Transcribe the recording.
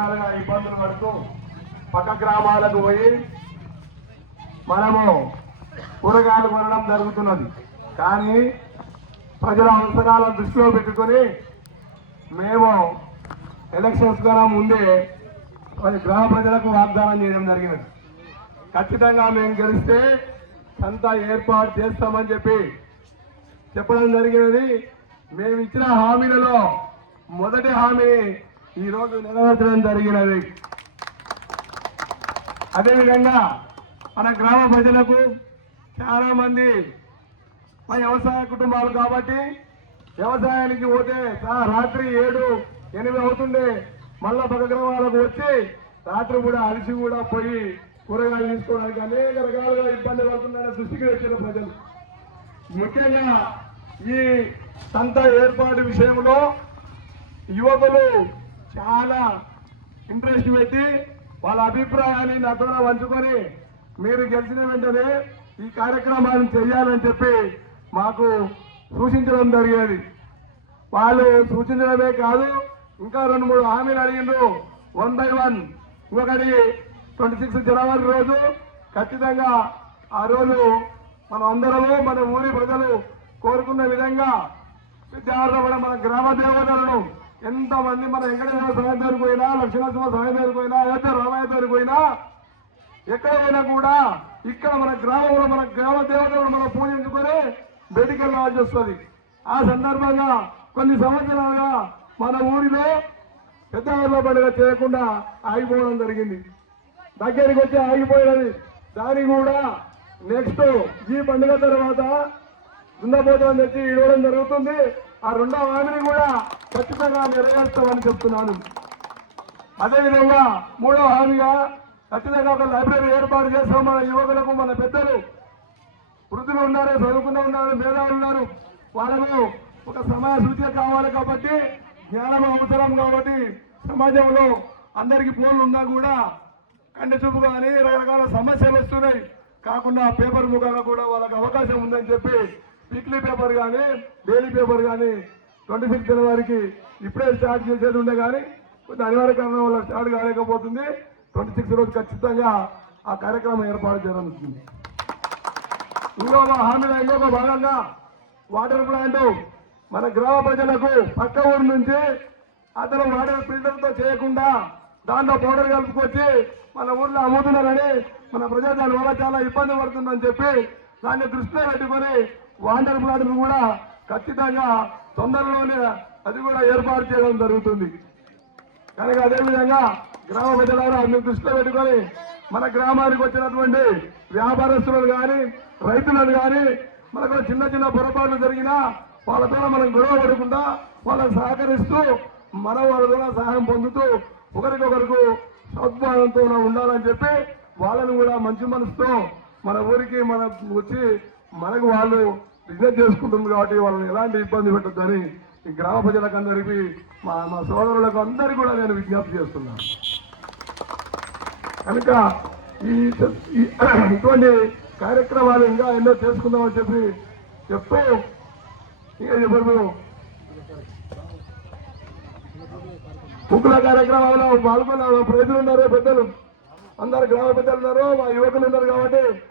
రకాలుగా ఇబ్బందులు పడుతూ పక్క గ్రామాలకు పోయి మనము కూరగాయలు కొనడం జరుగుతున్నది. కానీ ప్రజల అవసరాలను దృష్టిలో పెట్టుకొని మేము ఎలక్షన్స్ కన్నా ముందే గ్రామ ప్రజలకు వాగ్దానం చేయడం జరిగినది. ఖచ్చితంగా మేము గెలిస్తే సంత ఏర్పాటు చేస్తామని చెప్పడం జరిగినది. మేము ఇచ్చిన హామీలలో మొదటి హామీ ఈరోజు నెరవేర్చడం జరిగినది. అదేవిధంగా మన గ్రామ ప్రజలకు చాలా మంది వ్యవసాయ కుటుంబాలు కాబట్టి వ్యవసాయానికి పోతే రాత్రి 7, 8 అవుతుండే మళ్ళా పక్క గ్రామాలకు వచ్చి రాత్రి కూడా అలసి కూడా పోయి కూరగాయలు తీసుకోవడానికి అనేక రకాలుగా ఇబ్బంది పడుతుందనే దృష్టికి వచ్చిన ప్రజలు. ముఖ్యంగా ఈ సంత ఏర్పాటు విషయంలో యువకులు చాలా ఇంట్రెస్ట్ పెట్టి వాళ్ళ అభిప్రాయాన్ని నాతో పంచుకొని మీరు గెలిచిన వెంటనే ఈ కార్యక్రమాన్ని చేయాలని చెప్పి మాకు సూచించడం జరిగేది. వాళ్ళు సూచించడమే కాదు, ఇంకా 2-3 హామీలు అడిగిండ్రు. 1 by 1. ఒకటి 26 జనవరి రోజు ఖచ్చితంగా ఆ రోజు మనం అందరము మన ఊరి ప్రజలు కోరుకున్న విధంగా విద్యార్థులు మన గ్రామ దేవతలను ఎంతమంది మన వెంకటేశ్వర స్వామి దగ్గరికి పోయినా, లక్ష్మీనరసింహ స్వామి దగ్గరికి పోయినా, అయోధ్య రామయ్య దగ్గరికి పోయినా, ఎక్కడ పోయినా కూడా ఇక్కడ మన గ్రామంలో మన గ్రామ దేవతలను మనం పూజించుకొని బయటికి వెళ్ళాల్సి వస్తుంది. ఆ సందర్భంగా కొన్ని సంవత్సరాలుగా మన ఊరిలో పెద్ద పండుగ చేయకుండా ఆగిపోవడం జరిగింది. దగ్గరికి వచ్చి ఆగిపోయినది. దాన్ని కూడా నెక్స్ట్ ఈ పండుగ తర్వాత దున్నపోతం తెచ్చి ఇవ్వడం జరుగుతుంది. ఆ 2వ హామీని కూడా ఖచ్చితంగా నెరవేరుస్తామని చెప్తున్నాను. అదేవిధంగా 3వ హామీగా ఖచ్చితంగా ఒక లైబ్రరీ ఏర్పాటు చేస్తాం. మన యువకులకు, మన పెద్దలు, వృద్ధులు ఉన్నారు, చదువుకున్న ఉన్నారు, మేధావులు ఉన్నారు, వాళ్ళకు ఒక సమయ సూచిక కావాలి కాబట్టి, జ్ఞానం అవసరం కాబట్టి సమాజంలో అందరికీ ఫోన్లు ఉన్నా కూడా కంటి చూపు కానీ రకరకాల సమస్యలు వస్తున్నాయి. కాకుండా పేపర్ ముఖంగా కూడా వాళ్ళకి అవకాశం ఉందని చెప్పి వీక్లీ పేపర్ కానీ డైలీ పేపర్ కానీ 26 జనవరికి ఇప్పుడే స్టార్ట్ చేసేది ఉండే కానీ కొంచెం అనివార్య కారణం వల్ల స్టార్ట్ కాలేకపోతుంది. 26 రోజు ఖచ్చితంగా ఆ కార్యక్రమం ఏర్పాటు జరుగుతుంది. ఇంకొక హామీలో ఇంకొక భాగంగా వాటర్ ప్లాంట్ మన గ్రామ ప్రజలకు పక్క ఊరు నుంచి అతను వాటర్ ఫిల్టర్తో చేయకుండా దాంట్లో పౌడర్ కలుపుకొచ్చి మన ఊర్లో అమ్ముతున్నారని మన ప్రజలు దాని వల్ల చాలా ఇబ్బంది పడుతుందని చెప్పి దాన్ని దృష్టిలో పెట్టుకొని వాటర్ ప్లాంట్ కూడా ఖచ్చితంగా తొందరలోనే అది కూడా ఏర్పాటు చేయడం జరుగుతుంది. కనుక అదేవిధంగా గ్రామ ప్రజలను మీరు దృష్టిలో పెట్టుకొని మన గ్రామానికి వచ్చినటువంటి వ్యాపారస్తులను కానీ రైతులను కానీ మనకు చిన్న చిన్న పొరపాట్లు జరిగినా వాళ్ళతో మనం గొడవ పడకుండా వాళ్ళని సహకరిస్తూ మన వాళ్ళ ద్వారా సహాయం పొందుతూ ఒకరికొకరికి సద్భావంతో ఉండాలని చెప్పి వాళ్ళని కూడా మంచి మనసుతో మన ఊరికి మన వచ్చి మనకు వాళ్ళు బిజినెస్ చేసుకుంటుంది కాబట్టి వాళ్ళని ఎలాంటి ఇబ్బంది పెట్టద్దని ఈ గ్రామ ప్రజలకు అందరికీ మా సోదరులకు అందరికీ కూడా నేను విజ్ఞప్తి చేస్తున్నాను. కనుక ఇటువంటి కార్యక్రమాలు ఇంకా ఎన్నో చేసుకుందామని చెప్పి చెప్తూ ఇంకా చెప్పు ముగ్గుల కార్యక్రమంలో పాల్గొన్న ప్రజలు ఉన్నారు, పెద్దలు అందరు గ్రామ పెద్దలు ఉన్నారు, మా యువకులు ఉన్నారు కాబట్టి